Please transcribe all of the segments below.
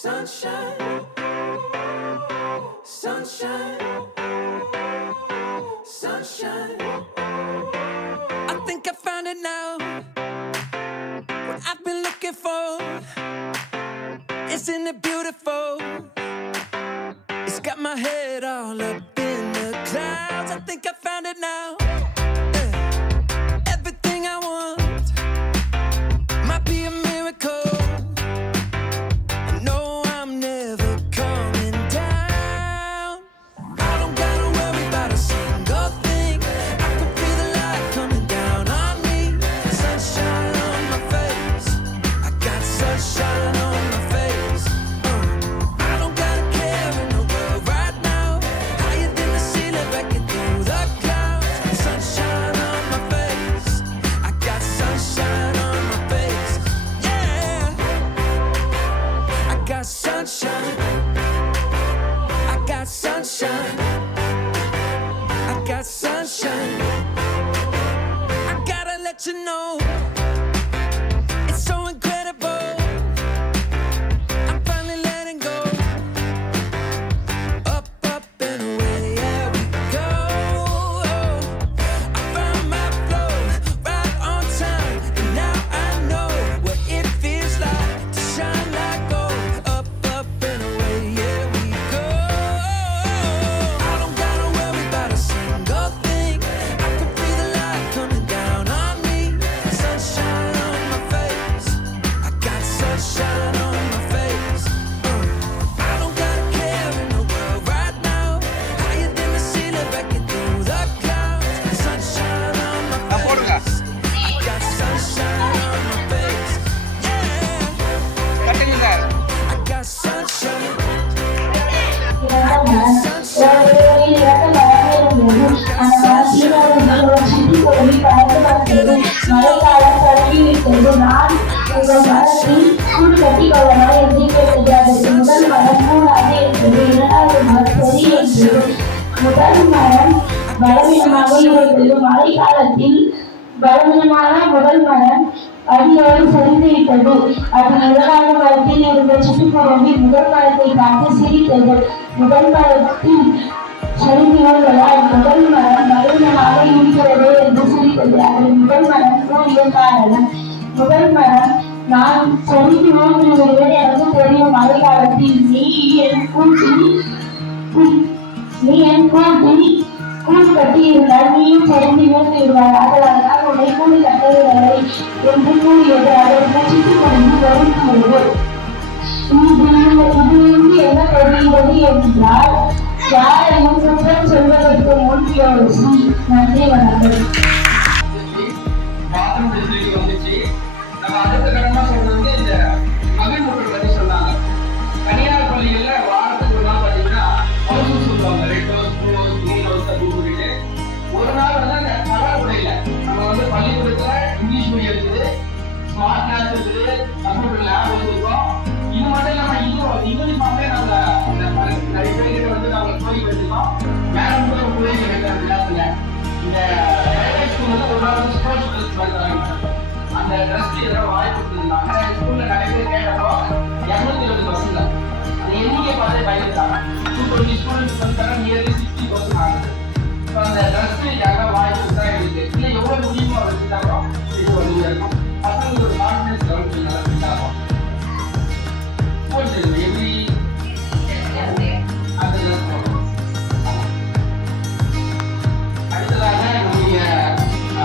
Sunshine, sunshine, sunshine. I think I found it now. What I've been looking for. Isn't it beautiful? It's got my head all up in the clouds. I think I found it now. Everything I want might be a miracle. No, I'm never coming down. I don't gotta worry about a single thing. I can feel the light coming down on me. Sunshine on my face. I got sunshine on my face. I don't gotta care in the world right now. Higher than the ceiling, breaking through the clouds. Sunshine on my face. I got sunshine on my face. Yeah, I got sunshine. I got sunshine. I got sunshine. I gotta let you know, it's so incredible. I'm finally letting go. Up, up and away, yeah we go. I found my flow right on time, and now I know what it feels like to shine like gold. Up, up and away, yeah we go. I don't gotta worry about a single thing. I can feel the light coming down on me. Sunshine on my face. I got sunshine on my face. I don't gotta care in the world right now. Higher than the ceiling, breaking through the clouds. Sunshine on my face. I got sunshine on my face. Yeah, I got sunshine. முதல் மரம் பலவீனமாக இருந்தது. மழை காலத்தில் பலவீனமான முதல் மரம் அடியோடு சரிந்து விட்டது. அது இரண்டாவது மரத்தில் இருந்த சிட்டுக்குருவி முதல் மரத்தை பார்த்து சிரித்தது. முதல் மரத்தில் சரிந்துள்ளதால் முதல் மரம் பலவீனமாக இருக்கிறது என்று சிரித்தது. அது முதல் மரம் கூறிய காரணம், முதல் மரம் நான் சரிந்து விடுவேன் எனக்கு தெரியும். மழை காலத்தில் நீ என் கூட்டில் கூழ் கட்டியிருந்தால் நீயும் சரிந்து விழுந்து விடுவாய். அதனால் நான் உன்னை கூலி கட்டவில்லை என்று கூறியது. அதற்கு சிட்டுக்குருவி வருந்துகிறது. இதிலிருந்து என்ன தெரிகிறது என்றால், யாரையும் குற்றம் சொல்வதற்கு முன் யோசி. நன்றி, வணக்கம். அடுத்த கடமா சொல்றது இந்த மகிழ் முட்டல் பத்தி சொன்னாங்க. தனியார் பள்ளிகள்ல வாரத்துக்கு ஒரு நாள் பாத்தீங்கன்னா ஹவுஸ் சொல்லுவாங்க. Red house, blue house, green house அப்படின்னு சொல்லிட்டு ஒரு நாள் வந்து அந்த கலர் உடையில நம்ம வந்து பள்ளிக்கூடத்துல இங்கிலீஷ் மீடியம் இருக்குது, ஸ்மார்ட் கிளாஸ் இருக்குது, கம்ப்யூட்டர் லேப் வச்சிருக்கோம். இது மட்டும் இல்லாம யூனிஃபார்மே நாங்க நிறைய பேர்கிட்ட வந்து நாங்க கோரிக்கை வச்சிருக்கோம். மேடம் கூட கோரிக்கை வைக்கிற நேரத்துல இந்த பிரைவேட் ஸ்கூல் வந்து ஒரு நாள் ஸ்போர்ட்ஸ் ட்ரெஸ் பண்றாங்க. அந்த ட்ரெஸ்க்கு எதாவது வாய்ப்பு கொடுத்துருந்தாங்க. ஸ்கூல்ல நிறைய பேர் கேட்டோம். 220 பசங்க அந்த எண்ணிக்கை பார்த்து பயந்துட்டாங்க. 220 ஸ்டூடெண்ட்ஸ் வந்துட்டாங்க. நியர்லி 60% ஆகுது. ஸோ அந்த ட்ரெஸ்க்கு யாராவது வாய்ப்பு கொடுத்தா எங்களுக்கு இல்லை எவ்வளோ முடியுமோ வச்சுட்டாங்க. இது வந்து இருக்கும் பசங்களுக்கு ஒரு கான்ஃபிடன்ஸ் டெவலப் நல்லா ஃபிட்டாகும். ஸ்போர்ட்ஸ் எப்படி அந்த ட்ரெஸ் போடணும். அடுத்ததாக நம்முடைய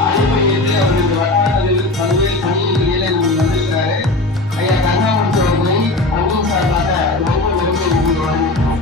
ஆய்வு அவர்களுக்கு வட்டாரத்தில் பல்வேறு பணிகளிலே நம்ம வந்திருக்கிறாரு. ஐயா கண்ணாமூர்த்தி அவர்களை அவங்க சார்பாக ரொம்ப விரும்பி வழங்குகிறோம்.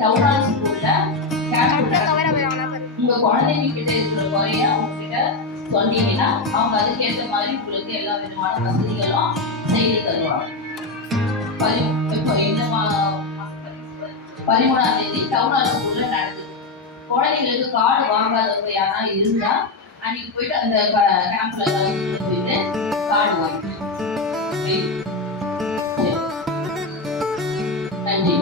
டவுன் ஹால் ஸ்கூல்ல உங்க குழந்தைங்க கிட்ட இருக்கிற குறைய அவங்க கிட்ட சொன்னீங்கன்னா அவங்க அதுக்கேற்ற மாதிரி உங்களுக்கு எல்லா விதமான வசதிகளும் செய்து தருவாங்க. இப்போ இந்த 13ஆம் தேதி டவுன் ஹால் ஸ்கூல்ல நடக்குது. குழந்தைங்களுக்கு கார்டு வாங்காதவங்க யாரா இருந்தா அன்னைக்கு போயிட்டு அந்த கேம்ப்ல போயிட்டு கார்டு வாங்கிட்டு நன்றி.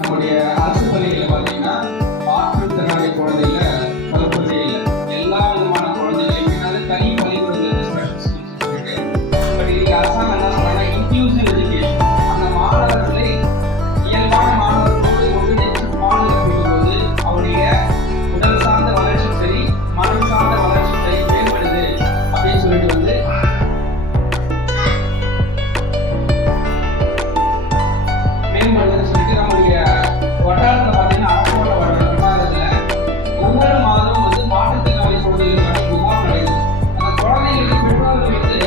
நம்முடைய அரசு பள்ளிகளில் பார்த்தீங்கன்னா மாற்றுத்திறனாளி குழந்தைகள கலப்புறதே இல்லை. எல்லா விதமான குழந்தைகளையும் அது தனி பள்ளிக்கூடங்கள் ஸ்பெஷல் ஸ்கூல்ஸ் சொல்லிட்டு பட் இது அரசாங்கம் என்ன சொன்னாங்கன்னா இன்க்ளூசிவ் எஜுகேஷன். அந்த மாணவர்களை இயல்பான மாணவர்களோடு ஒன்றிணைத்து பாடம் கற்பிக்கும் போது அவருடைய உடல் சார்ந்த வளர்ச்சி சரி மனம் சார்ந்த வளர்ச்சி சரி மேம்படுது அப்படின்னு சொல்லிட்டு வந்து மேம்படுதுன்னு சொல்லிட்டு நம்முடைய வட்டாரத்தில் பார்த்தீங்கன்னா அரசோட வட்டாரத்தில் ஒவ்வொரு மாதமும் வந்து மாற்றுத்திறனாளி குழந்தைகளுக்கான முகாம் நடக்குது. அந்த குழந்தைகளுக்கு பெற்றோர்கள் வந்து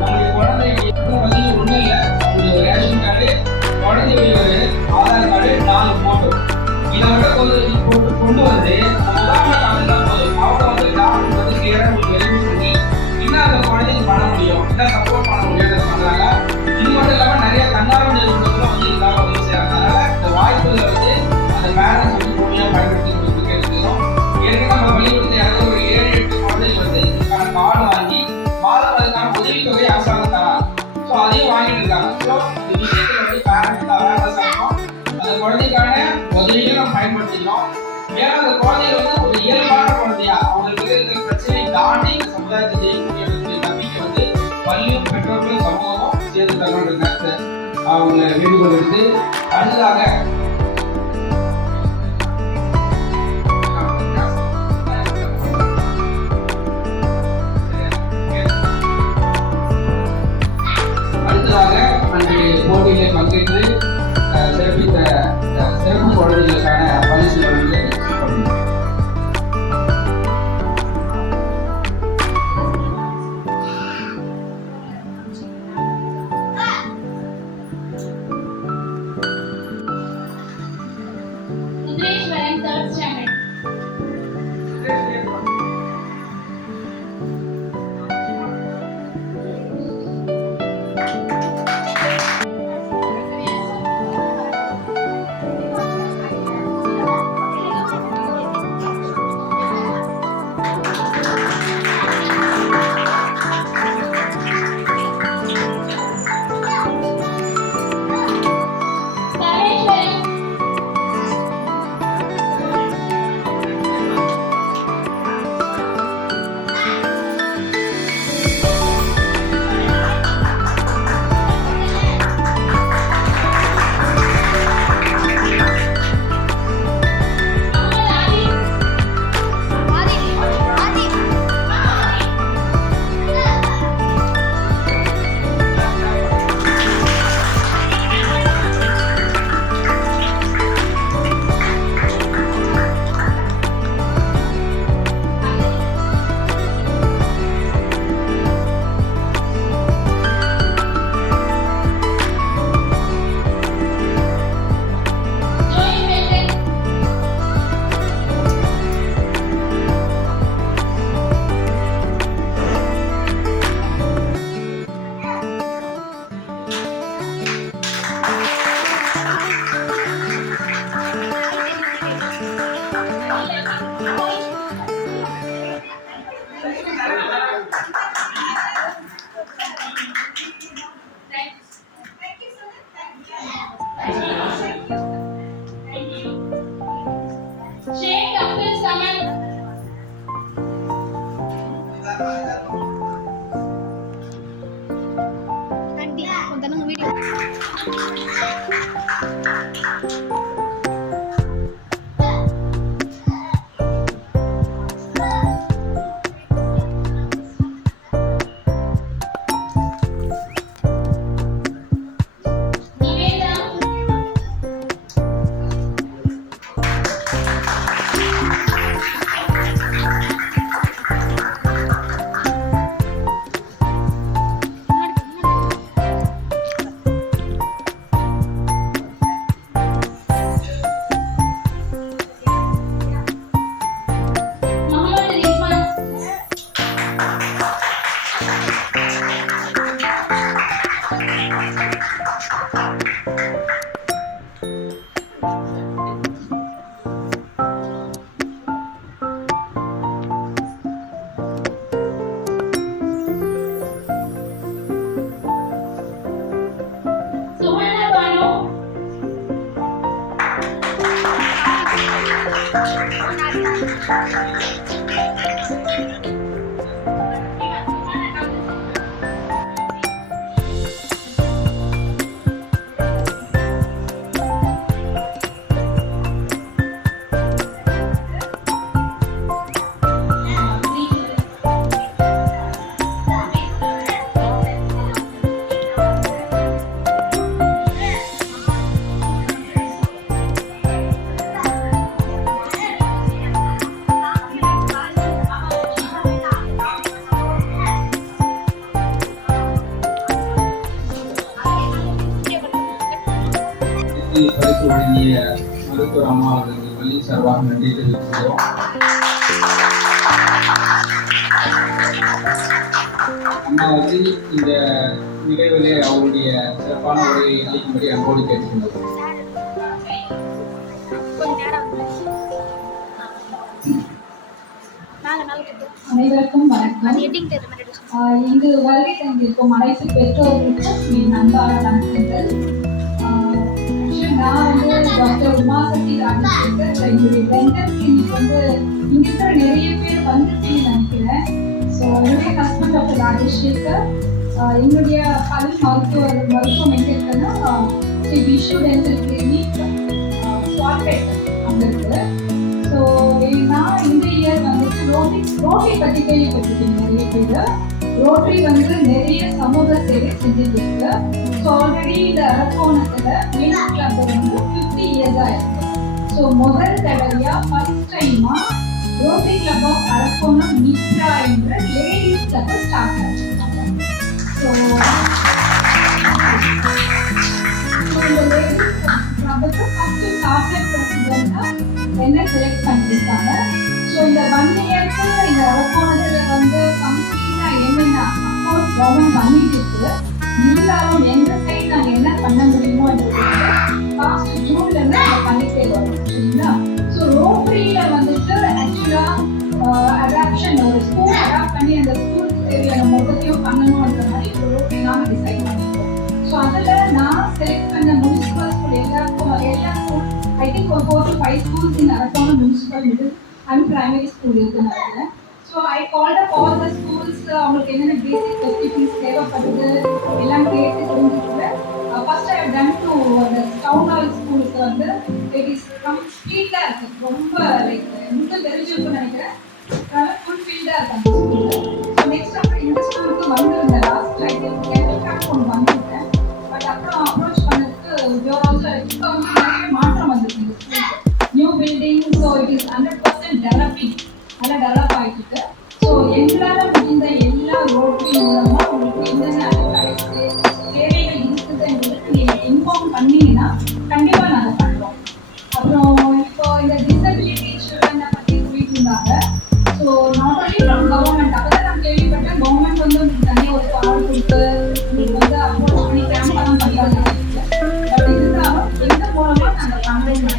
நம்முடைய குழந்தைக்கு வந்து ஒன்றும் இல்லை, அவங்களுடைய ரேஷன் கார்டு, குழந்தையுடைய ஆதார் கார்டு, 4 போட்டோ இதை விட கொண்டு வந்து முகாமை காமிச்சா போதும். அவங்க வந்து டாக்டர் வந்து கிளியராக உங்களுக்கு எழுதி பண்ணி இன்னும் அந்த குழந்தைக்கு பண்ண முடியும், இன்னும் சப்போர்ட் பண்ண முடியும்னு சொல்றாங்க. இது மட்டும் இல்லாமல் நிறைய தன்னார்வ நிறுவனங்களும் வந்து இதுக்காக உதவி செய்யறாங்க. அதனால இந்த வாய்ப்புகளை வந்து அந்த பேரண்ட்ஸ் வந்து முழுமையாக பயன்படுத்தி கொடுத்துட்டு இருக்கிறோம். ஏற்கனவே நம்ம பள்ளிக்கூடத்தில் யாராவது ஒரு 7-8 குழந்தைகள் வந்து இதுக்கான கார்டு வாங்கி மாதம் அதுக்கான உதவித்தொகை அரசாங்கம் தராங்க. ஸோ அதையும் வாங்கிட்டு இருக்காங்க. ஸோ இந்த விஷயத்தில் வந்து பேரண்ட்ஸ் அவேர்னஸ் ஆகும். அந்த குழந்தைக்கான உதவியை நம்ம பயன்படுத்திக்கிறோம். ஏன்னா அந்த குழந்தைகள் வந்து ஒரு இயல்பான குழந்தையா அவங்களுக்கு இருக்கிற பிரச்சனையை தாண்டி இந்த சமுதாயத்தை ஜெயிக்கக்கூடிய நம்பிக்கை வந்து பள்ளியும் பெற்றோர்களும் சமூகமும் சேர்ந்து தரணுன்ற கருத்தை அவங்களை வேண்டுகோள் எடுத்து அடுத்ததாக அன்றைய போட்டியில் பங்கேற்று சிறப்பித்த சிறப்பு குழந்தைகளுக்கான பரிசு வழங்குதலை Sudreshwaran, 3rd standard. Sheikh Abdul Samad. Auntie, punta ng video. பரிசு வழங்கிய மருத்துவர் அம்மா அவர்களுக்கு பள்ளி சார்பாக நன்றி தெரிவிக்கிறோம். அம்மாவுக்கு இந்த நிகழ்விலே அவருடைய சிறப்பான உரையை அளிக்கும்படி அன்போடு கேட்டுக்கொள்கிறோம். அனைவருக்கும் வணக்கம். இங்கு வருகை தந்திருக்கும் அனைத்து பெற்றோர்களுக்கும் என் அன்பான வணக்கங்கள். நான் டாக்டர் உமாசக்தி ராஜசேகர். என்னுடைய டென்டல் கிளினிக் இங்க இருக்கிற நிறைய பேர் வந்துருக்கீங்கன்னு நினைக்கிறேன். ஸோ என்னுடைய ஹஸ்பண்ட் டாக்டர் ராஜசேகர். என்னுடைய பல் மருத்துவம் எங்க இருக்குன்னா ஸ்ரீ விஷு டென்டல் கிளினிக் ஸ்வாட்பேட் அங்கே இருக்கு. ஸோ நான் இந்த இயர் ரோட்டரி பற்றி கேள்விப்பட்டிருக்கேன். நிறைய பேர் ரோட்டரி நிறைய சமூக சேவை செஞ்சுட்டு இருக்கு. ஸோ ஆல்ரெடி இந்த அரக்கோணத்துல மெயின் கிளப் 50 இயர்ஸ் ஆயிருக்கு. ஸோ முதல் தடவையா ஃபர்ஸ்ட் டைமா Rotary club of Arakkonam Mithra என்ற லேடிஸ் கிளப் ஸ்டார்ட் ஆயிருக்காங்க. ஸோ இந்த லேடிஸ் கிளப்புக்கு ஃபர்ஸ்ட் சார்ட்டர் பிரசிடென்ட்டா என்ன செலக்ட் பண்ணியிருக்காங்க. ஸோ இந்த 1 இயருக்கு இந்த அரக்கோணத்துல கம்ப்ளீட்டா என்னென்ன அப்கோர்ஸ் கவர்மெண்ட் பண்ணிட்டு இருக்கு. இருந்தாலும் எங்க சைடு நாங்கள் என்ன பண்ண முடியுமோன்றது லாஸ்ட் ஜூன்ல இருந்து நாங்கள் பண்ணிட்டே வரோம். சரிங்களா? ஸோ ரோட்டரியில ஆக்சுவலா அடாப்ஷன் ஒரு ஸ்கூல் அடாப்ட் பண்ணி அந்த ஸ்கூலுக்கு தேவையான மொத்தத்தையும் பண்ணணும்ன்ற மாதிரி ஒரு ரோட்டரி நாங்கள் டிசைட் பண்ணியிருக்கோம். ஸோ அதில் நான் செலக்ட் பண்ண முனிசிபல் ஸ்கூல் எல்லா ஸ்கூல் ஐ திங்க் ஒரு 4 to 5 schools in Arakkonam municipal middle and primary school இருக்குன்னு நினைக்கிறேன். So I called up all the schools. அவங்களுக்கு என்னென்ன பேசிக் ஃபெசிலிட்டிஸ் தேவைப்படுது எல்லாம் கேட்டு தெரிஞ்சுக்கிட்டு first I have done to அந்த டவுன் ஹால் ஸ்கூலுக்கு இட் இஸ் கம்ப்ளீட்டாக இருக்குது. ரொம்ப லைக் இன்னும் தெரிஞ்சிருக்குன்னு நினைக்கிறேன். ஃபுல்ஃபில்டாக இருக்கு அந்த ஸ்கூலில். ஸோ நெக்ஸ்ட் அப்புறம் இந்த ஸ்கூலுக்கு வந்திருந்தேன். லாஸ்ட் ஐ திங்க் ஒன்று வந்திருக்கேன். பட் அப்புறம் அப்ரோச் பண்ணதுக்கு இப்போ நிறைய மாற்றம் வந்துருக்கு இந்த ஸ்கூலுக்கு. New building. So it is 100% developing. நல்லா டெவலப் ஆகிட்டு. ஸோ எங்களால் முடிந்த எல்லா ரோட்டரி மூலமாக உங்களுக்கு என்னென்ன அட்வைஸ் தேவைகள் இருக்குதுன்றது நீங்கள் இன்ஃபார்ம் பண்ணீங்கன்னா கண்டிப்பாக நாங்கள் பண்ணுறோம். அப்புறம் இப்போ இந்த டிசபிலிட்டி சில்ட்ரனை பற்றி சொல்லிட்டு இருந்தாங்க. So not only from government. அப்போ தான் நான் கேள்விப்பட்டேன் கவர்மெண்ட் உங்களுக்கு தனியாக ஒரு கார்டு கொடுத்து உங்களுக்கு அப்ரோச் பண்ணி கேம்பெல்லாம் பண்ணுறாங்க. பட் இருந்தாலும் எங்கள் மூலமாக நாங்கள் பண்ணுறோம்.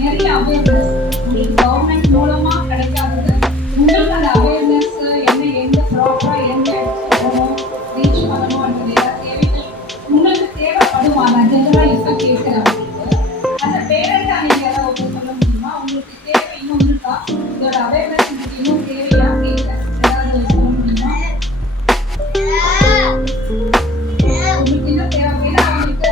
நிறைய அவேர்னஸ் கவர்மெண்ட் மூலமா கிடைக்காதது. உங்களுக்கு அந்த அவேர்னஸ் எந்த ப்ராப்பரா எந்த போகணும் ரீச் பண்ணணும் அப்படிங்கிற தேவைகள் உங்களுக்கு தேவைப்படும். அந்த ஜெனரலா இப்போ கேட்குறேன். அந்த பேரண்டா நீங்க ஏதாவது சொல்ல முடியுமா? உங்களுக்கு தேவை இன்னும் இருக்கா? இதோட அவேர்னஸ் உங்களுக்கு இன்னும் தேவையா கேட்குறேன். ஏதாவது சொல்ல முடியுமா? உங்களுக்கு இன்னும் தேவை. ஏன்னா அவங்களுக்கு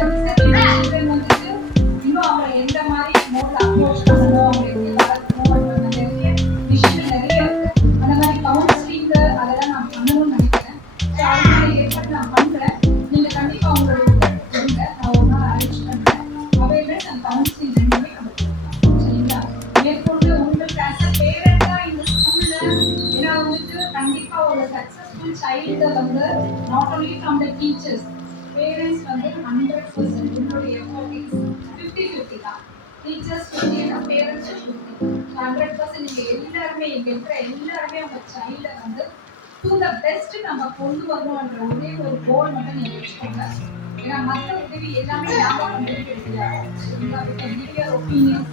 இன்னும் அவங்களை எந்த மாதிரி மோட்ல அப்ரோச் பண்ணணும், அவங்களுக்கு வளர்க்கணும், நிறைய விஷயங்கள் நிறைய இருக்கு. அந்த மாதிரி கவுன்சிலிங் அதெல்லாம் நான் பண்ணணும்னு நினைக்கிறேன். ஸோ அதனால ஏற்பாடு நான் பண்றேன். நீங்க கண்டிப்பா உங்களோட சொல்லுங்க. நான் ஒரு நாள் அரேஞ்ச் பண்றேன். அவேர்னஸ் அண்ட் கவுன்சிலிங் ரெண்டுமே நம்ம கொடுக்கலாம். சரிங்களா? மேற்கொண்டு உங்களுக்கு ஆஸ் அ பேரண்டா இந்த ஸ்கூல்ல ஏன்னா கண்டிப்பா ஒரு successful child not only from the teachers parents 100% உங்களுடைய எஃபர்ட் இஸ் 50-50 தான். Teachers 50 parents 50. 100% நீங்க எல்லாருமே இங்க இருக்கிற எல்லாருமே உங்க சைல்டை டு த பெஸ்ட் நம்ம கொண்டு வரணும்ன்ற ஒரே ஒரு கோல் மட்டும் நீங்க வச்சுக்கோங்க. ஏன்னா மற்ற உதவி எல்லாமே நாம பண்ணிருக்கோம். ஒப்பீனியன்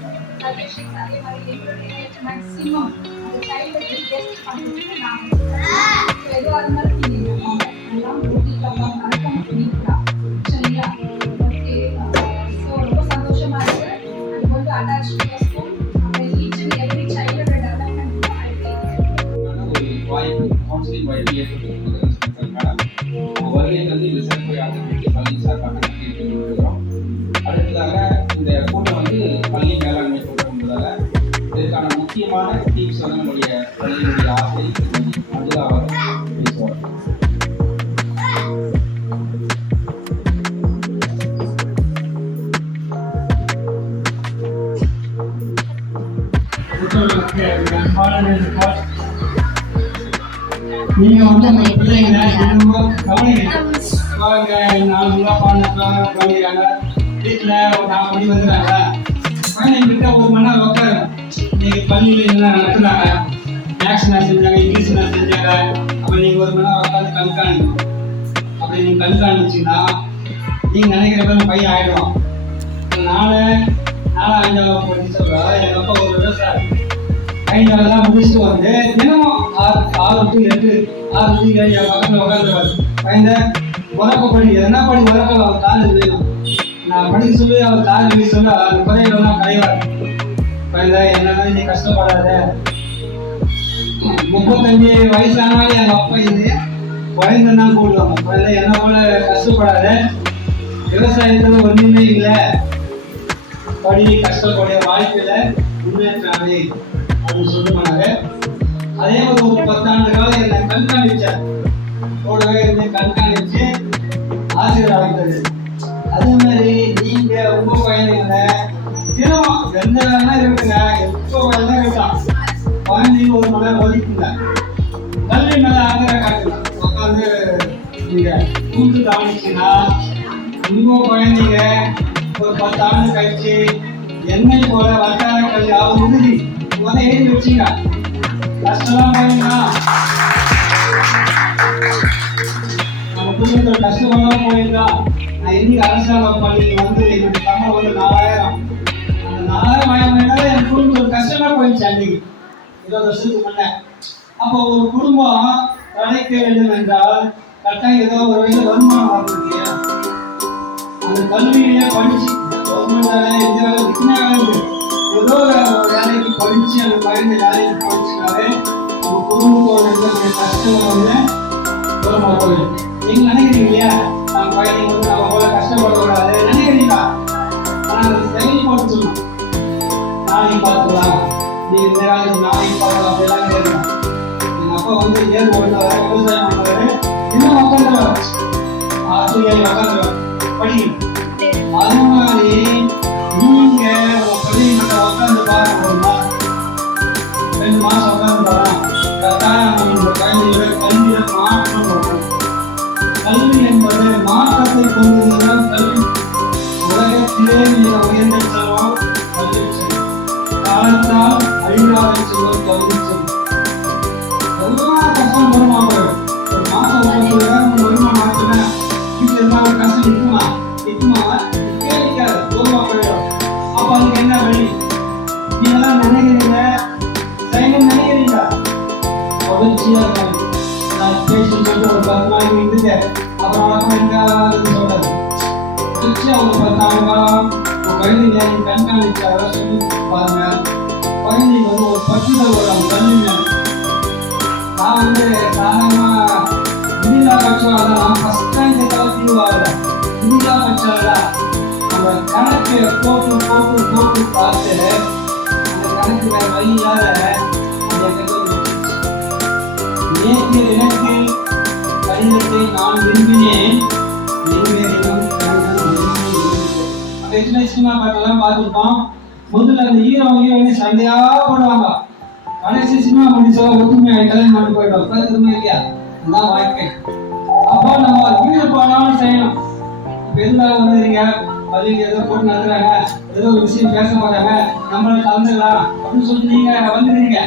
சஜஷன்ஸ் அதே மாதிரி எங்களுடைய மேக்ஸிமம் அந்த சைல்டுக்கு பெஸ்ட் பண்ணுறதுக்கு நாங்கள் எதுவாக இருந்தாலும் நீங்கள் எல்லாம் ஓட்டிக்கலாம் நடக்கணும் பண்ணிக்கலாம். சரிங்களா? ஓகே. ஸோ ரொம்ப சந்தோஷமா இருக்கு. அது attach to school. Each and every சைல்டோட டெவலப்மெண்ட் வருகை தந்து இந்த சிறப்புரையாளர்களுக்கு பள்ளி சார்பாக நன்றி தெரிவிக்கிறோம். அடுத்ததாக இந்த கூட்டம் வந்து பள்ளி மேலாண்மை கூட்டம் என்பதால இதற்கான முக்கியமான டீப்ஸ் வந்து நம்முடைய பள்ளியினுடைய ஆசிரியர் மதுரா அவர்கள் பேசுவார். நீங்க வந்து உங்க பிள்ளைங்க கவனிங்க. 4 ரூபா கவனிக்கிறாங்க. வீட்டில் ஒரு 4 மணி வந்துடுறாங்க. குழந்தைங்கிட்ட 1 மணி நேரம் உட்காருங்க. நீங்க பள்ளியில் என்ன நடத்துனாங்க, மேக்ஸ் என்ன செஞ்சாங்க, இங்கிலீஷ் என்ன செஞ்சாங்க, அப்போ நீங்க 1 மணி நேரம் உட்காந்து கண்காணிக்கணும். அப்படி நீங்க கண்காணிச்சிங்கன்னா நீங்க நினைக்கிற மாதிரி பையன் ஆயிடுவான். 4 படிச்சு சொல்றா எங்க அப்பா ஒரு விவசாயி 5 தான் முடிச்சுட்டு வந்து தினமும் 6 to 8 6 to 7 என் பக்கத்தில் உட்காந்துருவாரு. பையன் உறக்க படி எதனா படி உறக்க அவர் காது வேணும். நான் படிக்க சொல்லி அவர் காது எழுதி சொல்ல அந்த குறைகளெல்லாம் கரைவார். பையன் என்ன நீ கஷ்டப்படாத. 35 வயசானாலும் எங்கள் அப்பா இது குறைந்தான் கூடுவாங்க. பையன் என்ன போல கஷ்டப்படாத, விவசாயத்தில் ஒன்றுமே இல்லை, படி கஷ்டப்படைய வாழ்க்கையில் முன்னேற்றாவே அப்படின்னு சொல்லுவாங்க. அதே மாதிரி ஒரு 10 ஆண்டு காலம் என்னை கண்காணிச்சார். கூடவே இருந்து கண்காணிச்சு ஆசிரியர் ஆகிட்டது. அதே மாதிரி நீங்க உங்க குழந்தைங்களை தினமும் எந்த வேலைனா இருக்குங்க, எப்போ வேலை இருக்கலாம், குழந்தைங்க 1 மணி நேரம் ஒதுக்குங்க. கல்வி மேல ஆகிற காட்டுங்க. உட்காந்து நீங்க கூட்டு கவனிச்சுன்னா உங்க குழந்தைங்க ஒரு 10 ஆண்டு கழிச்சு என்னை போல வட்டார கல்வி ஆகும் உறுதி முதல்ல எழுதி வச்சுங்க. கஷ்டம்லாம் போயிருந்தா நம்ம குடும்பத்தில் கஷ்டமெல்லாம் போயிருந்தா நான் இன்னைக்கு அரசாங்க பள்ளியில் வந்து என்னுடைய சம்பளம் வந்து 4000. அந்த 4000 வாங்கினால என் குடும்பத்தில் கஷ்டமா போயிடுச்சு. அன்னைக்கு 20 வருஷத்துக்கு முன்ன. அப்போ ஒரு குடும்பம் தடைக்க வேண்டும் என்றால் கட்டாயம் ஏதோ ஒரு வயசுல வருமானம் வரணும் இல்லையா? அந்த கல்வியிலே படிச்சு கவர்மெண்ட் இந்தியாவில் ஏதோ வேலைக்கு படிச்சு அந்த பையன் வேலைக்கு படிச்சுனாலே உங்க குடும்பத்தோட இருக்கிற கஷ்டங்கள் வந்து தூரமா போயிடும். நீங்க நினைக்கிறீங்க இல்லையா, நம்ம பையன் வந்து நம்ம போல கஷ்டப்படக்கூடாது நினைக்கிறீங்களா? ஆனால் அதை செயல் போட்டு சொல்லணும். நாளைக்கு பார்த்துக்கலாம், நீ இந்த காலத்துக்கு நாளைக்கு பார்க்கலாம் அப்படிலாம் கேட்கலாம். எங்கள் அப்பா வந்து ஏர் ஓடுறாரு, விவசாயம் பண்ணுறாரு, இன்னும் உட்காந்துருவார், 6 to 7 உட்காந்துருவார் படிக்கணும். அது மாதிரி நீங்க உங்க பள்ளிகிட்ட உட்காந்து பாருங்க. 1 மாசம் 2 மாசம் உட்காந்து பாருங்க. கட்டாயம் உங்க குழந்தையோட கல்வியை மாற்றம் வரும். கல்வி என்பது மாற்றத்தை கொண்டு வந்தால் கல்வி. உலகத்திலே மிக உயர்ந்த செல்வம் கல்வி செல்வம். காலத்தால் அழியாத செல்வம் கல்வி செல்வம். எல்லாம் கஷ்டம் வருமானம் வரும். 1 மாசம் உங்களுக்கு வருமானம் ஆச்சுன்னா வீட்டில் இருந்தால் ஒரு கஷ்டம் நிற்குமா? நிற்காது, தூரமா போயிடும். அப்ப அதுக்கு என்ன வழி? நீங்களாம் நினைக்கிறீங்க, செய்யணும் நினைக்கிறீங்க, மகிழ்ச்சியா இருக்காங்க. நான் பேசி சொல்லிட்டு ஒரு 10 நாளைக்கு இருந்துட்டேன், அப்புறம் எங்காவது சொல்றது மகிழ்ச்சியா ஒரு 10 ஆண்டு காலம் உங்க குழந்தைங்க நீங்க கண்காணிச்சாக சொல்லி பாருங்க. குழந்தைங்க வந்து ஒரு பற்றுதல் வரும் கல்வி மேல. நான் வந்து சாதாரணமா இந்தியா பட்சம் நான் ஃபர்ஸ்ட் ரேங்க் தவிர்த்து ஆகல. இந்தியா பட்சம் நம்ம கணக்கு போட்டு போட்டு போட்டு பார்த்து அந்த கணக்கு வேற வழியால நேற்று எனக்கு கடிதத்தை நான் விரும்பினேன். சினிமா பாட்டெல்லாம் பார்த்துருப்போம். முதல்ல அந்த ஹீரோயினி சண்டையா போடுவாங்க. கடைசி சினிமா முடிச்சா ஒத்துமையாக கல்யாணம் பண்ணி போயிடுவோம். கருத்துமே இல்லையா? அதுதான் வாழ்க்கை. அப்போ நம்ம வீடு போனாலும் செய்யணும். பெருந்தாள் வந்துருங்க, பள்ளிக்கு ஏதோ போட்டு நடத்துறாங்க, ஏதோ ஒரு விஷயம் பேச போறாங்க, நம்மள கலந்துக்கலாம் அப்படின்னு சொல்லி நீங்க வந்துடுறீங்க.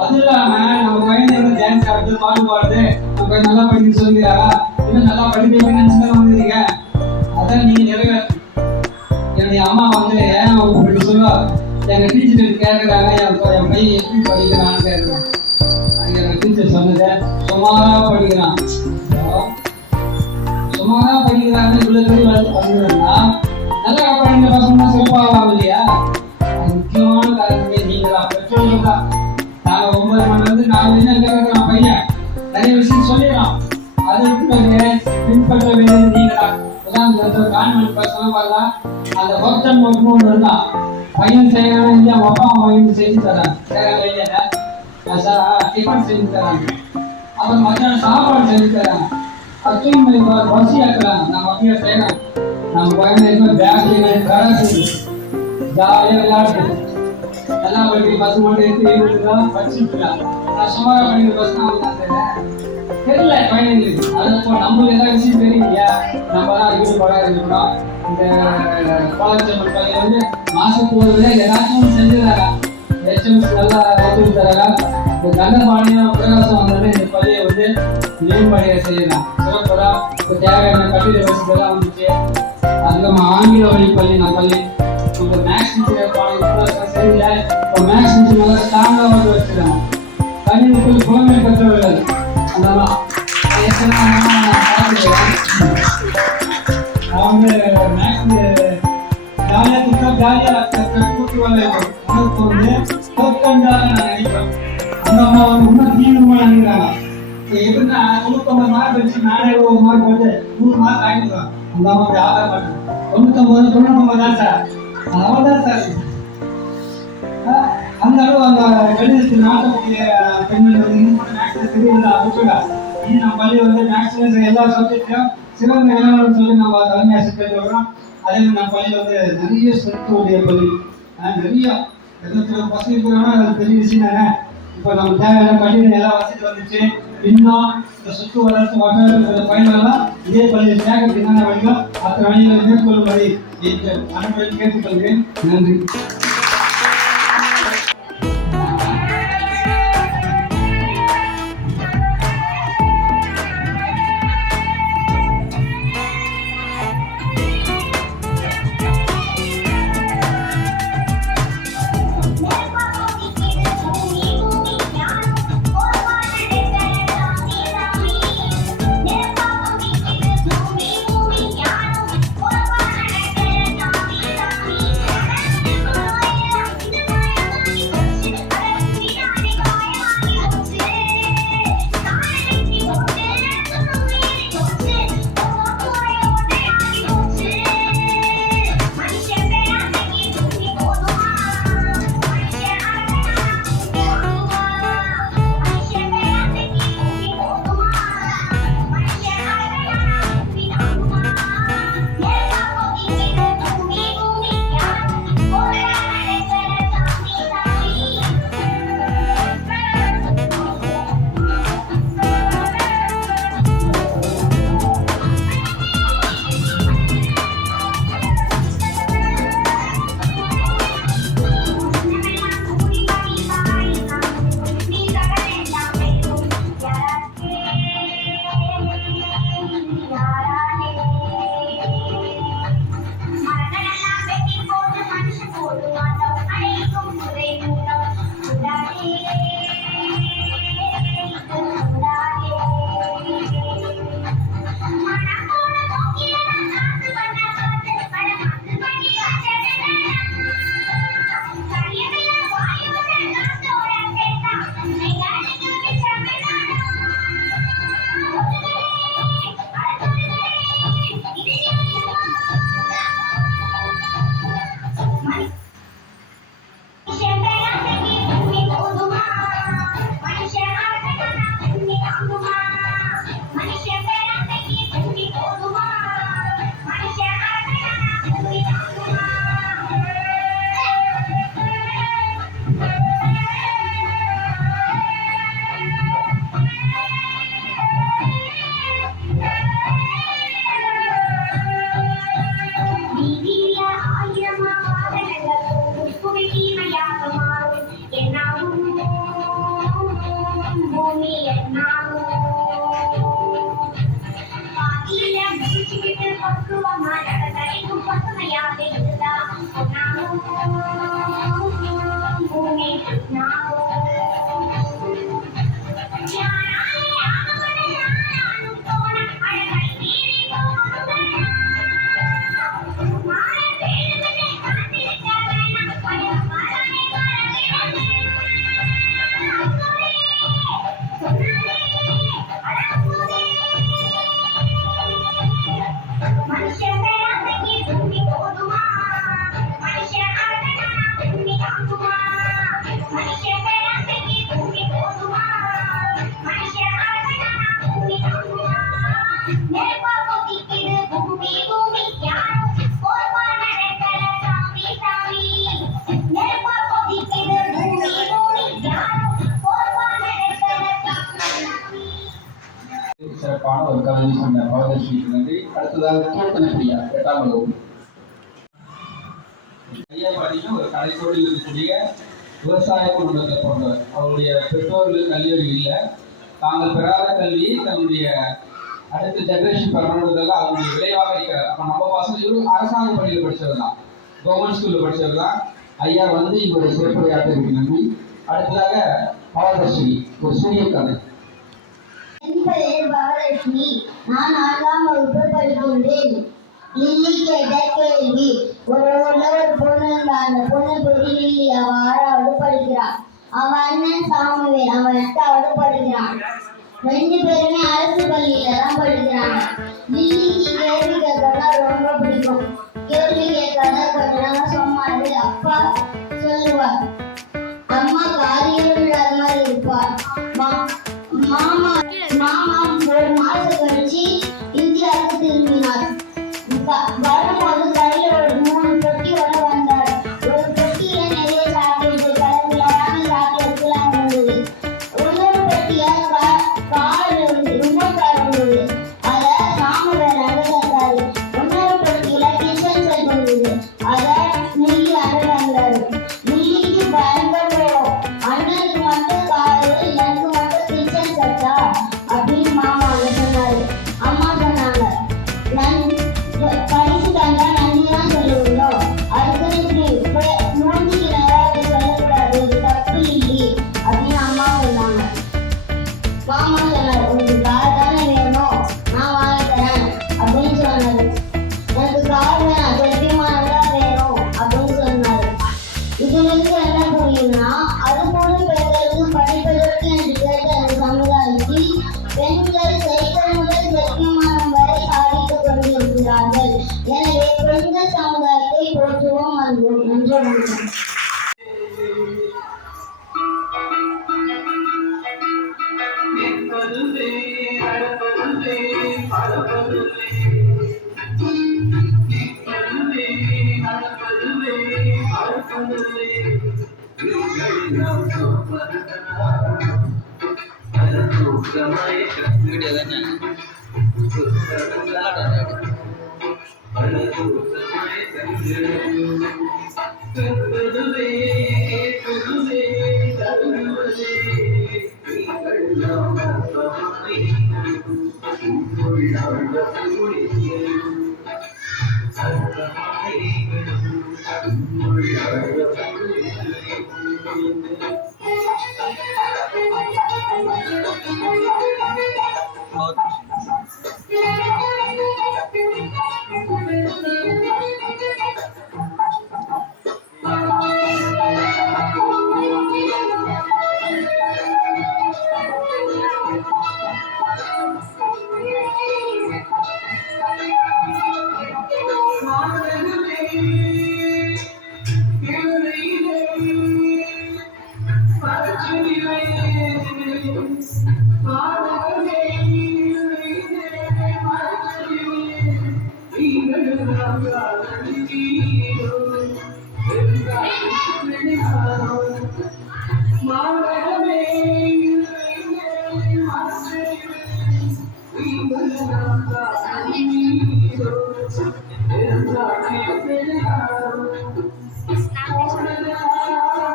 அது இல்லாம நம்ம குழந்தைங்க டான்ஸ் ஆடுறது, பாட்டு பாடுறது, நம்ம நல்லா படிக்க சொல்லுகிறாரா, இன்னும் நல்லா படிப்பீங்கன்னு நினைச்சுதான் வந்துருக்கீங்க. அதான் நீங்க நிறைவேற்ற. என்னுடைய அம்மா வந்து ஏன் அவங்க சொல்லுவா, எங்க டீச்சர் கேட்கறாங்க என் பையன் எப்படி படிக்கிறான்னு கேட்கறான். எங்க டீச்சர் சொன்னது சுமாரா படிக்கிறான், சுமாரா படிக்கிறான்னு படிக்கிறா நல்லா படிக்கிற பசங்க சிறப்பாக இல்லையா? அது முக்கியமான காரணமே நீங்க தான், பெற்றோர்கள் தான். நாங்க 9 மணில இருந்து 4 மணி நேரம் கேட்கறான் பையன், நிறைய விஷயம் சொல்லிடலாம். அதை விட்டு பின்பற்ற வேண்டியது நீங்களா. உதாரணத்துக்கு கான்வென்ட் பசங்க பார்த்தா அந்த ஒர்க் அண்ட் ஒர்க்னு ஒன்று இருந்தான். பையன் செய்யறாங்க இல்லையா, அவங்க அப்பா அம்மா பையன் செஞ்சு தராங்க. செய்யறாங்க இல்லையா, டிஃபன் செஞ்சு தராங்க. அப்புறம் மத்தியானம் சாப்பாடு செஞ்சு தராங்க. பச்சையும் பசி ஆக்குறாங்க. நம்ம அப்படியே செய்யலாம். நம்ம குழந்தைங்க பேக் கடை ஜாலியாக விளையாட்டு எல்லாம் பற்றி பசங்க மட்டும் எடுத்து இருந்துதான் படிச்சுக்கலாம். நான் சுமாராக படிக்கிற பசங்க அவங்க தான் செய்யறேன் தெரியல குழந்தைங்களுக்கு. அது இப்போ நம்மளுக்கு எல்லா விஷயம் தெரியும் இல்லையா, நம்ம தான் ஈடுபாடாக இருக்கணும். இந்த கோலச்சம்பல் பள்ளி வந்து மாசத்துக்கு ஒரு விட எல்லாத்தையும் செஞ்சுறாங்க. HMS நல்லா ஒத்துழைப்பு தராங்க. இந்த கந்தபாணியம் பிரகாசம் வந்தோடனே இந்த பள்ளியை வந்து மேம்படைய செய்யலாம். சிறப்புறா இப்போ தேவையான கட்டிட வசதியெல்லாம் வந்துச்சு. அதுக்கு ஆங்கில வழி பள்ளி நம்ம பள்ளி இப்போ மேக்ஸ் டீச்சர் பாடம் சரியில்லை. இப்போ மேக்ஸ் டீச்சர் நல்லா ஸ்ட்ராங்காக வந்து வச்சுருக்காங்க. கணிதத்தில் புலமை கற்றவர்கள் அதெல்லாம் நான் வந்து மேக்ஸ் ஜாலியாக கூட்டுவாங்க. உனக்கு வந்து தோக்கண்டாக நான் நினைப்பேன். அந்த அம்மா வந்து இன்னும் தீவிரமாக நினைக்கிறாங்க. இப்போ எப்படின்னா 99 மார்க் வச்சு நானே ஒரு மார்க் போட்டு 100 மார்க் ஆகிடுவேன். அந்த அம்மா அப்படி ஆக மாட்டேன். 99 தான் சார், அவன் தான் சார். அந்த அளவு அந்த கணிதத்தில் நாட்டக்கூடிய பெண்கள் வந்து இன்னும் மேக்ஸில் தெரியல அப்படின்னா இனி நம்ம பள்ளி வந்து மேக்ஸில் எல்லா சப்ஜெக்ட்லையும் சிறந்த இளவரசு சொல்லி நம்ம தலைமை ஆசிரியர் சொல்கிறோம். அதே மாதிரி நம்ம பள்ளியில் வந்து நிறைய செலுத்தக்கூடிய பள்ளி நிறைய 22 பசங்க இருக்கிறோம்னா அது பெரிய விஷயம் தானே. இப்போ நம்ம தேவையான பள்ளியில் எல்லா வசதி வந்துச்சு. இன்னும் இந்த சுற்று வளர்ச்சி வட்டார பயணங்கள்லாம் இதே பள்ளியில் சேர்க்கறதுக்கு என்னென்ன வழியோ அத்தனை வழிகளை மேற்கொள்ளும்படி அனுப்பி கேட்டுக்கொள்கிறேன். நன்றி. கல்வி சொன்ன பவதர்ஷிக்கு நன்றி. அடுத்ததாக கீர்த்தனை பிரியா 8ஆம் வகுப்பு. ஐயா பார்த்தீங்கன்னா ஒரு கலைத்தோடு இருக்கக்கூடிய விவசாய குடும்பத்தை போன்றவர். அவருடைய பெற்றோர்கள் கல்வியறிவு இல்லை, தாங்கள் பெறாத கல்வியை தன்னுடைய அடுத்த ஜெனரேஷன் பெறணுன்றதுல அவருடைய விளைவாக இருக்கிறார். அப்போ நம்ம பசங்க இவரும் அரசாங்க பள்ளியில் படித்தவர் தான், கவர்மெண்ட் ஸ்கூலில் படித்தவர் தான். ஐயா வந்து இவருடைய சிறப்புரையாற்றுக்கு நன்றி. அடுத்ததாக பவதர்ஷினி ஒரு சூரிய கதை. என் பெயர் பவதர்ஷினி. நான் 4ஆம் வகுப்பு படிக்கின்றேன். லில்லி கேட்ட கேள்வி. ஒரு பொண்ணு இருந்தா, அந்த பொண்ணு பெரிய லில்லி. அவ 6வது படிக்கிறான். அவன் அண்ணன் சாமுவேல், அவன் 8வது படிக்கிறான். 2 பேருமே அரசு பள்ளியில தான் படிக்கிறாங்க. லில்லிக்கு கேள்வி கேட்கறதா ரொம்ப பிடிக்கும். கேள்வி கேட்கறதா கொஞ்ச சொன்னாரு. அப்பா சொல்லுவார், அம்மா காரியம் இல்லாத மாதிரி இருப்பார். மாமா 1 மாசம் கழிச்சு இந்தியாவுக்கு திரும்பினார். வரும்போது கையில ஒரு 3 பெட்டி வந்தார். ஒரு பெட்டியில நிறைய சாக்லேட், கலர்கலரான சாக்லேட்லாம் இருந்தது. இன்னொரு பெட்டியில கார் ரிமோட் கார் இருந்தது. அதை சாமுவேல் அழகாரு. இன்னொரு பெட்டியில கிச்சன் செட் இருந்தது. அதை லில்லி அழகாரு. லில்லிக்கு பயங்கர கோவம். அண்ணனுக்கு மட்டும் காரு, எனக்கு மட்டும் கிச்சன் செட்டா அப்படின்னு மாமா சொன்னாரு. அம்மா சொன்னாங்க, பரிசு தந்தா நன்றி தான் சொல்லுவோம், அதுக்கு மூஞ்சிக்கு நேரம் சொல்லக்கூடாது, இது தப்பு இல்லை அப்படின்னு அம்மா சொன்னாங்க. மாமா சொன்னாரு, உங்களுக்கு கார் தானே வேணும், நான் வாங்கி தரேன் அப்படின்னு சொன்னாரு. எனக்கு கார் வேணாம், கெட்டிமானதான் வேணும் அப்படின்னு சொன்னாரு. இதுல இருந்து என்ன புரியுதுன்னா, அது போல பெண்களுக்கு படிப்பதற்கு என்று கேட்ட அந்த சமுதாயத்தில் பெண்கள் சைக்கிள் முதல் கெட்டிமானம் வரை சாதித்துக் கொண்டிருக்கிறார்கள். எனவே பெண்கள் சமுதாயத்தை போற்றுவோம், அன்போம். நன்றி, வணக்கம். வீடியோ தானே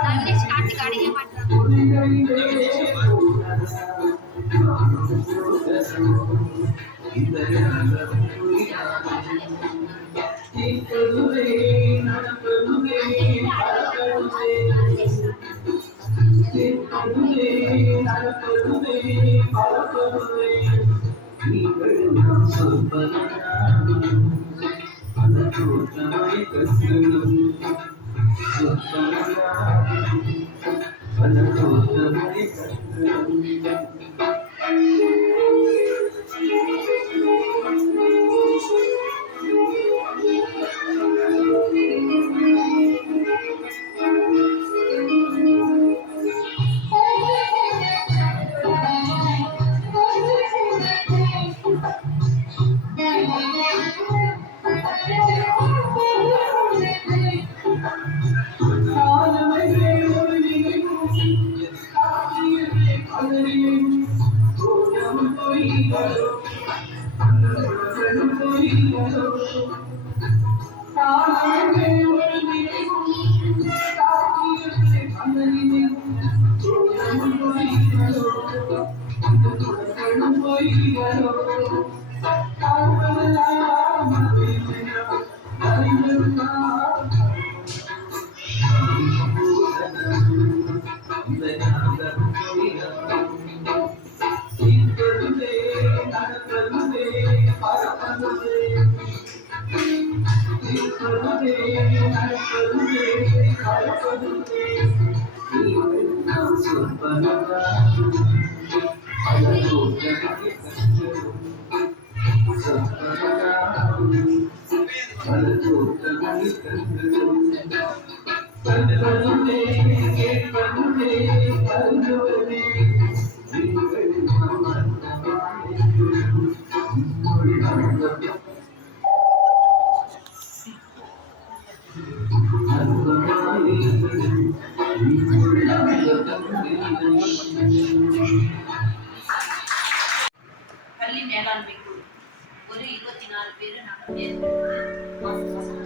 நாகேஷ் கார்த்திக் அடைய மாட்டாங்க. பள்ளி மேலாண்மை குழு ஒரு 24 பேர் நாங்கள் தேர்ந்தெடுத்து மாசம் மாசம்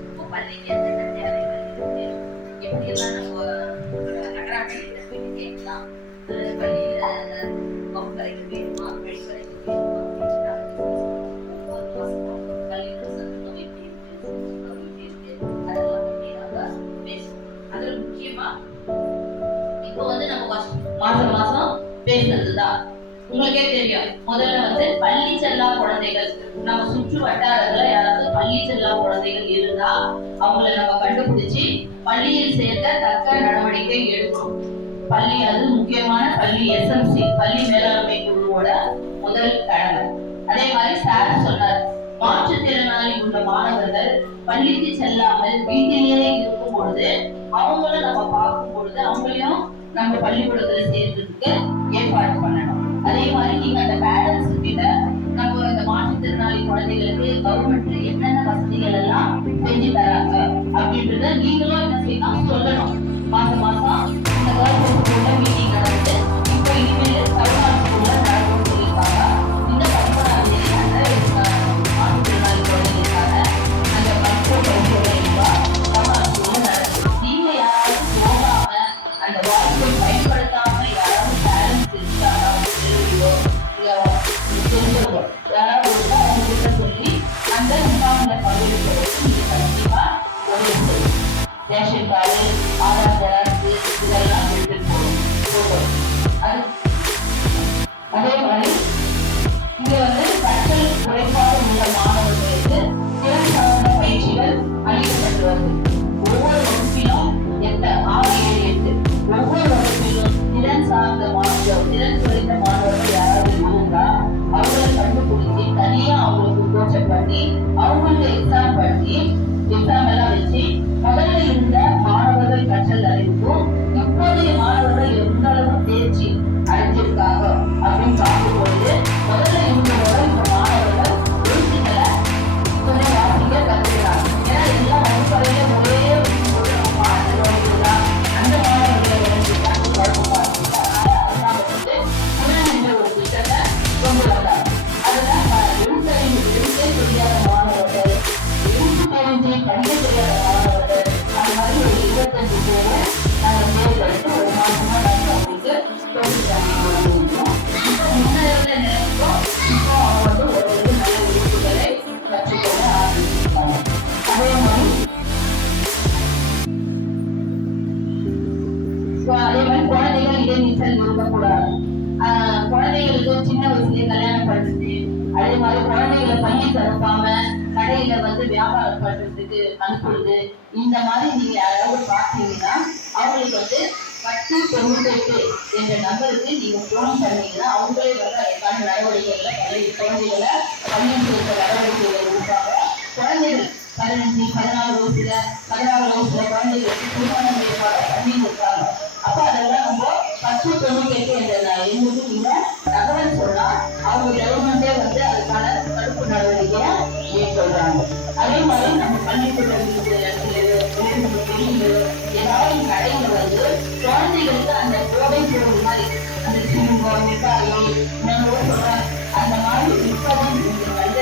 இப்போ பள்ளிக்கு எந்தெந்த தேவைகள் இருக்கு, எப்படியெல்லாம் நம்ம நகராட்சியில போயிட்டு கேட்கலாம், பள்ளியில வகுப்பறைக்கு வேணுமா, வெளிப்பறைக்கு வேணுமா அப்படின்னு ஒரு மாசம் பள்ளியோட சத்தம் எப்படி இருக்கு, சுத்தம் எப்படி இருக்கு, அதெல்லாம் பற்றி நாங்கள் பேசுவோம். அதுல முக்கியமா இப்போ வந்து நம்ம மாசம் மாசம் பேசுறதுதான் உங்களுக்கே தெரியும். முதல்ல வந்து பள்ளி செல்லா குழந்தைகள், நம்ம சுற்று வட்டாரத்துல யாராவது பள்ளி செல்லா குழந்தைகள் இருந்தா அவங்களை நம்ம கண்டுபிடிச்சு பள்ளியில் சேர்க்க தக்க நடவடிக்கை எடுக்கணும். பள்ளி அது முக்கியமான பள்ளி எஸ்எம்சி பள்ளி மேலாண்மை குழுவோட முதல் கடமை. அதே மாதிரி சார் சொன்னார், மாற்றுத்திறனாளி உள்ள மாணவர்கள் பள்ளிக்கு செல்லாமல் வீட்டிலேயே இருக்கும் பொழுது அவங்கள நம்ம பார்க்கும் பொழுது அவங்களையும் நம்ம பள்ளிக்கூடத்துல சேர்க்கிறதுக்கு ஏற்பாடு பண்ணணும். அதே மாதிரி நீங்க அந்த பேரண்ட்ஸ் கிட்ட நம்ம இந்த மாற்றுத்திறனாளி குழந்தைகளுக்கு கவர்மெண்ட் என்னென்ன வசதிகள் எல்லாம் செஞ்சு தராங்க அப்படின்றத நீங்களும் என்ன செய்யணும் சொல்லணும். மாசம் மாசம் இந்த கவர்மெண்ட் ஸ்கூல்ல மீட்டிங் நடந்து இப்போ இனிமேல் தமிழ்நாடு ஸ்கூல்ல நடக்கும்னு சொல்லியிருக்காங்க. இந்த 11ஆம் தேதி அந்த மாற்றுத்திறனாளி குழந்தைகளுக்கான அந்த மருத்துவ பரிசோதனை தமிழ்நாடு ஸ்கூல்ல நடக்குது. நீங்க யாராவது போகாம அந்த வாய்ப்பை பயன்படுத்தாம யாராவது பேரண்ட்ஸ் இருந்தாலும் தெரிஞ்சவங்க யாராவது இருந்தா அவங்க கிட்ட சொல்லி அந்த முகாமில பங்கெடுக்கிறதுக்கு நீங்க கண்டிப்பா சொல்லியிருக்கணும். ரேஷன் கார்டு, ஆதார் ஜெராக்ஸ் இதெல்லாம் எடுத்துட்டு போகணும். அதே மாதிரி இங்க வந்து கற்றல் குறைபாடு உள்ள மாணவர்களுக்கு திறன் சார்ந்த பயிற்சிகள் அளிக்கப்பட்டு வருது. ஒவ்வொரு வகுப்பிலும் 6, 7, 8 ஒவ்வொரு வகுப்பிலும் திறன் சார்ந்த மாணவர்கள், திறன் குறைந்த மாணவர்கள் யாராவது இருந்தா அவங்களை கண்டுபிடிச்சி தனியா அவங்களுக்கு கோச்சப் பண்ணி அவங்களுக்கு எக்ஸாம் எல்லாம் வச்சு முதல்ல இருந்த மாணவர்கள் கற்றல் அறிவுக்கும் இப்போதைய மாணவர்கள் எந்த அளவு தேர்ச்சி அடைஞ்சிருக்காங்க அப்படின்னு பார்க்கும்பொழுது முதல்ல இருந்ததோட இந்த மாணவர்கள் எழுத்துக்களை கொஞ்சம் வாசிக்க கற்றுக்கிறாங்க. ஏன்னா எல்லாம் வகுப்பறையில ஒரே மாணவர்கள்தான் அந்த மாணவர்களை குழப்பமா இருக்கு. அதனால வந்து புலன் என்ற ஒரு திட்டத்தை கொண்டு வந்தாங்க. அதுல எழுத்தே தெரியாத மாணவர்கள், எழுத்து தெரிஞ்சு படிக்க தெரியாத மாணவர்கள், அந்த மாதிரி ஒரு 25 பேரை நாங்கள் தேர்ந்தெடுத்து ஒரு மாசமா நாங்கள் அவங்களுக்கு தொழில் பண்ணிருக்கோம். இப்போ முன்னேற நினைக்கிறோம். இப்போ அவங்க வந்து ஒரு நல்ல எழுத்துக்களை கற்றுக்கொள்ள ஆரம்பிச்சிருக்காங்க. அதே மாதிரி குழந்தைகள் இடைநீச்சல் இருக்கக்கூடாது. குழந்தைகளுக்கு சின்ன வயசுலயே கல்யாணம் பண்றது, அதே மாதிரி குழந்தைகளை பள்ளிக்கு அனுப்பாம கடையில வந்து வியாபாரம் பண்றதுக்கு அனுப்புறது, இந்த மாதிரி நீங்க யாராவது பார்த்தீங்கன்னா அவங்களுக்கு வந்து 1098 என்ற நம்பருக்கு நீங்க போன் பண்ணீங்கன்னா அவங்களே வந்து அதுக்கான நடவடிக்கைகளை குழந்தைகளை பள்ளியில் சேர்க்க நடவடிக்கைகளை எடுப்பாங்க. குழந்தைகள் 15, 14 வயசுல 16 வயசுல குழந்தைகளுக்கு திருமணம் ஏற்பாடு பண்ணி இருக்காங்க. அப்ப அதெல்லாம் நம்ம 1098 என்ற எண்ணுக்கு நீங்க தகவல் சொன்னா அவங்க கவர்மெண்டே வந்து அதுக்கான தடுப்பு நடவடிக்கையை மேற்கொள்றாங்க. அதே மாதிரி நம்ம பள்ளிக்கூடங்களுக்கு ஏதாவது கடையில வந்து குழந்தைகளுக்கு அந்த போதை பொருள் மாதிரி அந்த சிங்கம், மிட்டாயி, நான் சொல்றேன் அந்த மாதிரி இப்பதான் இந்த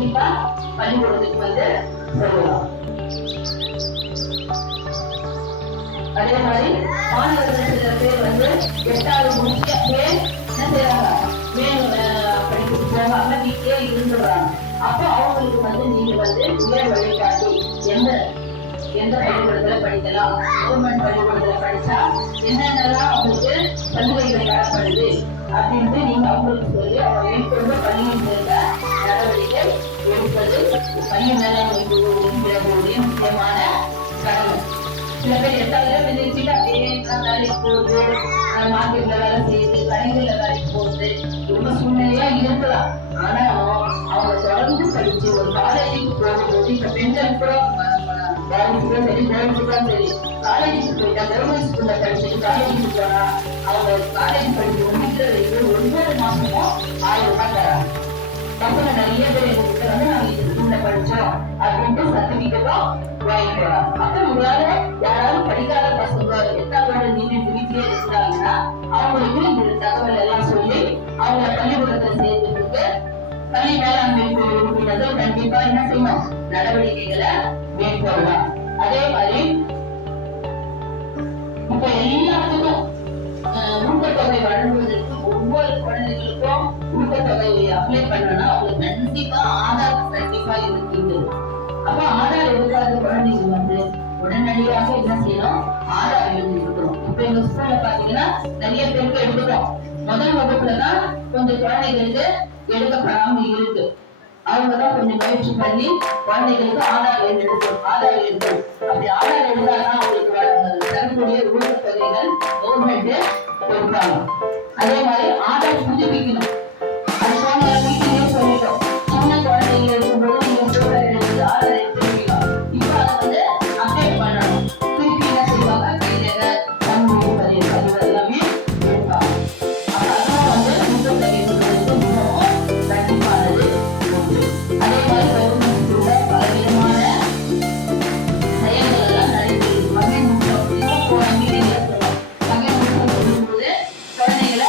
கண்டிப்பா பள்ளிக்கூடத்துக்கு வந்து சொல்லலாம். அதே மாதிரி மாணவர்கள் சில பேர் வந்து 8வது முடிக்க என்ன செய்யறாங்க, படிப்புக்கு போகாம வீட்டிலே இருந்துடுறாங்க. அப்போ அவங்களுக்கு வந்து நீங்க வந்து உயர் வழிகாட்டி எந்த பள்ளிக்கூடத்துல படிக்கலாம், கவர்மெண்ட் பள்ளிக்கூடத்துல படிச்சா என்னென்னலாம் அவங்களுக்கு சலுகைகள் தரப்படுது அப்படின்ட்டு நீங்க அவங்களுக்கு சொல்லி அவங்க மேற்கொண்டு பள்ளியில் சேர்ந்த நடவடிக்கை எடுப்பது பள்ளி மேலாண்மையுடைய முக்கியமான கடமை. சில பேர் 8வது நிறுத்திட்டு அப்படியே வேலைக்கு போகுது, மார்க்கெட்ல வேலை செய்யுது, கடைகள்ல வேலைக்கு போகுது, ரொம்ப சூழ்நிலையா இருக்கலாம். ஆனா அவங்க தொடர்ந்து படிச்சு ஒரு காலேஜுக்கு போகும்போது, இப்ப பெண்கள் கூட பாய்ஸுக்கும் சரி கேர்ள்ஸுக்கும் சரி காலேஜுக்கு போயிட்டா, கவர்மெண்ட் ஸ்கூல்ல படிச்சுட்டு காலேஜுக்கு போனா அவங்க காலேஜ் படிச்சு முடிக்கிறதுக்கு ஒவ்வொரு மாசமும் 1000 ரூபாய் தராங்க. பசங்க நிறைய பேர் எங்ககிட்ட வந்து நாங்க இந்த ஸ்கூல்ல படிச்சோம் அப்படின்ட்டு சர்டிபிகேட்டும் வாங்கிக்கலாம். அப்ப உங்களால யாராவது படிக்காத பசங்க 8வது நீங்க வீட்டிலே இருக்கிறாங்கன்னா அவங்களுக்கு இந்த தகவல் எல்லாம் சொல்லி அவங்க பள்ளிக்கூடத்தை சேர்ந்ததுக்கு பள்ளி மேலாண்மை உறுப்பினர்கள் கண்டிப்பா என்ன செய்யணும், நடவடிக்கைகளை மேற்கொள்ளலாம். அதே மாதிரி இப்ப எல்லாத்துக்கும் ஊக்கத்தொகை வழங்குவதற்கு ஒவ்வொரு குழந்தைகளுக்கும் ஊக்கத்தொகை அப்ளை பண்ணணும்னா அவங்களுக்கு கண்டிப்பா ஆதார் கண்டிப்பா இருக்குது. அப்ப ஆதார் எடுக்காத குழந்தைங்க வந்து உடனடியாக என்ன செய்யணும், ஆதார் எழுதிருக்கிறோம். இப்ப எங்க ஸ்கூல்ல பாத்தீங்கன்னா நிறைய பேருக்கு எடுக்கிறோம். முதல் வகுப்புலதான் கொஞ்சம் குழந்தைகளுக்கு எடுக்கப்படாம இருக்கு. அவங்கதான் கொஞ்சம் முயற்சி பண்ணி குழந்தைகளுக்கு ஆதார் எடுக்கணும். அப்படி ஆதார் எடுத்தாதான் அவங்களுக்கு தரக்கூடிய ஊக்கத்தொகைகள் கவர்மெண்ட் கொடுப்பாங்க. அதே மாதிரி ஆதார் புதுப்பிக்கணும். அது போன வீட்டிலேயே சொல்லிட்டோம், சின்ன குழந்தைங்க இருக்கும்போது நீங்க எடுத்து ஆதார் எடுத்துக்கலாம். இப்ப அதை வந்து அப்டேட் பண்ணணும். திருப்பி என்ன செய்வாங்க, கையில பதிவு எல்லாமே எடுப்பாங்க. அதெல்லாம் வந்து ஊக்கத்தொகை மிகவும் கண்டிப்பானது. அதே மாதிரி கவர்மெண்ட் ஸ்கூல்ல பலவிதமான செயல்கள் எல்லாம் நடைபெறுது. மகிழ் முற்றம் போன மீட்டிங்ல சொன்னோம். மகிழ் முற்றம் சொல்லும்போது குழந்தைகளை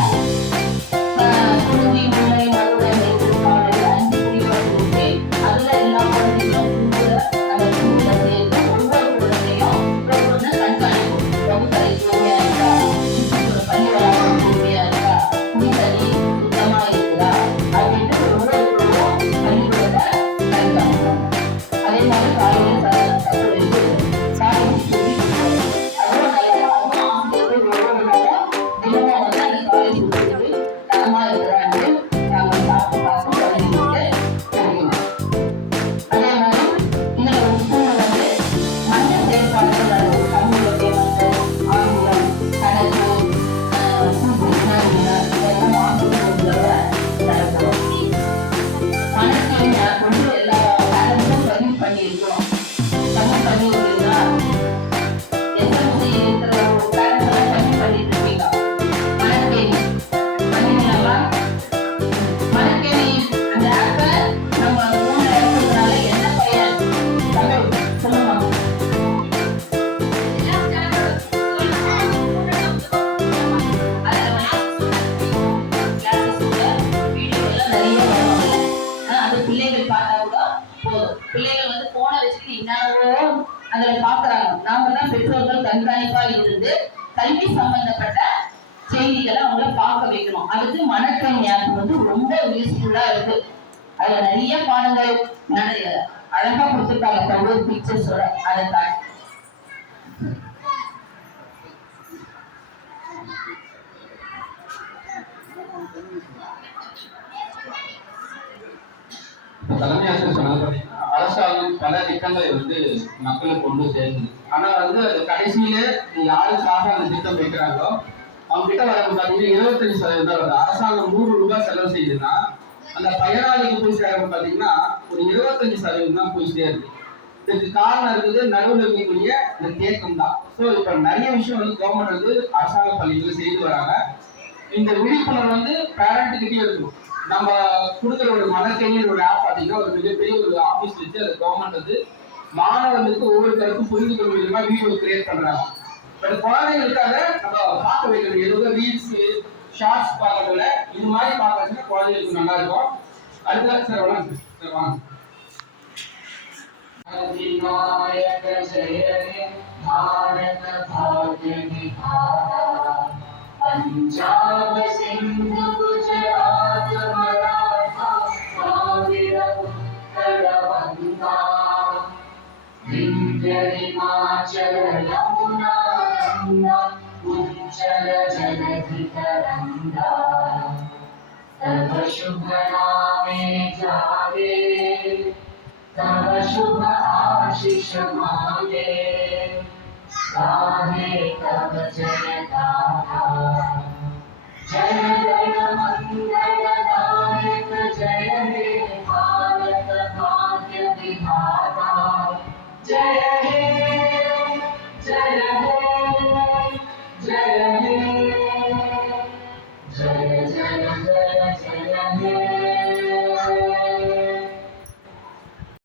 குருதி முல்லை மருத்துவ 5 பிரிவுகள் இருக்கு. அதுல எல்லா குழந்தைகளும் நம்ம ஸ்கூல்ல சேர்ந்து ஒவ்வொரு குழந்தையும் ஒவ்வொன்று கண்காணிப்போம். வகுப்பறை தூய்மையா இருக்கா, சுற்றுப்புற பள்ளி வளாகம் தூய்மையா இருக்கா, குடித்தண்ணி சுத்தமா இருக்குதா அப்படின்ட்டு ஒவ்வொரு பள்ளிக்கூடத்தை கண்காணிப்போம். அதே மாதிரி காலையில் சாப்பிடுவது சாப்பிட்டு சொல்லி அதுவும் நல்லா ஆசிரியர்கள் ஒவ்வொரு நாளும் தினமும் வந்து அந்த காலை சுற்றுக்கு தரமா இருக்கிறாங்க நாங்கள் சாப்பிட்டு பார்த்து குழந்தைங்களுக்கு தெரியும். அதே மாதிரி இந்த ஒரு ஸ்கூல்ல வந்து மற்ற செயல்பாடுகள் நடக்கும். தமிழுடைய மற்ற ஆங்கிலம், கணக்கு, விஞ்ஞானிகள் இதெல்லாம் ஆசிரியர்களோட நடக்கும். மனசை கொண்டு எல்லா பேரண்ட்ஸும் பதிவு பண்ணியிருக்கிறோம். பதிவு பண்ணியிருக்கீங்களா? எஸ்எல்சி இருக்கிற ஒரு பேரண்ட்ஸ் எல்லாம் பதிவு பண்ணிட்டு இருக்கீங்க. மனக்கேணி பண்ணிக்கலாமா? மனக்கேணி அந்த ஆப்பை நம்ம போன்ல இருக்கிறதுனால என்ன பயன்? தமிழ் சொல்லுமா? அது பிள்ளைகள் பார்த்தா கூட போதும். பிள்ளைகள் வந்து போனை வச்சுட்டு என்னவோ அதுல பாக்குறாங்க. நாம தான் பெற்றோர்கள் கண்காணிப்பா இருந்து கல்வி சம்பந்தப்பட்ட செய்திகளை அவங்கள பார்க்க வைக்கணும். அதுக்கு மனக்கண் ஆப் வந்து ரொம்ப யூஸ்ஃபுல்லா இருக்கு. அதுல நிறைய பாடங்கள் அழகா கொடுத்துருக்காங்க. தமிழ் பிக்சர்ஸோட அதை தாண்டி தலைமை ஆசிரியர் சொன்னது பார்த்தீங்கன்னா அரசாங்கம் பல திட்டங்களை வந்து மக்களுக்கு கொண்டு சேர்ந்து, ஆனா வந்து அது கடைசியில யாருக்காக அந்த திட்டம் வைக்கிறாங்களோ அவங்க கிட்ட வரது பார்த்தீங்கன்னா 25% தான் வருது. அரசாங்கம் 100 ரூபாய் செலவு செய்யுதுன்னா அந்த பயனாளிக்கு போய் சேரும் பார்த்தீங்கன்னா ஒரு 25% தான் போய் சேருது. இதுக்கு காரணம் இருக்குது நடுவில் இருக்கக்கூடிய இந்த தேக்கம் தான். ஸோ இப்போ நிறைய விஷயம் வந்து கவர்மெண்ட் வந்து அரசாங்க பள்ளிகளை செய்து வராங்க. இந்த விழிப்புணர்வு வந்து பேரண்ட்டுக்கிட்டே இருக்கும். நம்ம கொடுக்குற ஒரு மனக்கேணியர் ஒரு ஆப் பார்த்தீங்கன்னா ஒரு மிகப்பெரிய ஒரு ஆஃபீஸ் வச்சு அது கவர்மெண்ட் வந்து மாணவர்களுக்கு ஒவ்வொருத்தருக்கும் புரிந்து கொள்ளும் விதமாக வீடியோ கிரியேட் பண்றாங்க. பட் குழந்தைகளுக்காக நம்ம பார்க்க வைக்கணும். எதுவும் ரீல்ஸ் ஷார்ட்ஸ் பார்க்கறதுல இது மாதிரி பார்க்கறதுன்னா குழந்தைகளுக்கு நல்லா இருக்கும். அடுத்த சார் வணக்கம் சார் வாங்க. अधिनायक जय हे भारत भाग्य विधाता पंजाब सिंध गुजरात मराठा द्राविड़ उत्कल वंगा विंध्य हिमाचल यमुना गंगा उज्जल जलधि तरंगा तव शुभ नामे जागे तव शुभ आशीष मांगे गाहे तव जय गाथा जय जय मंगल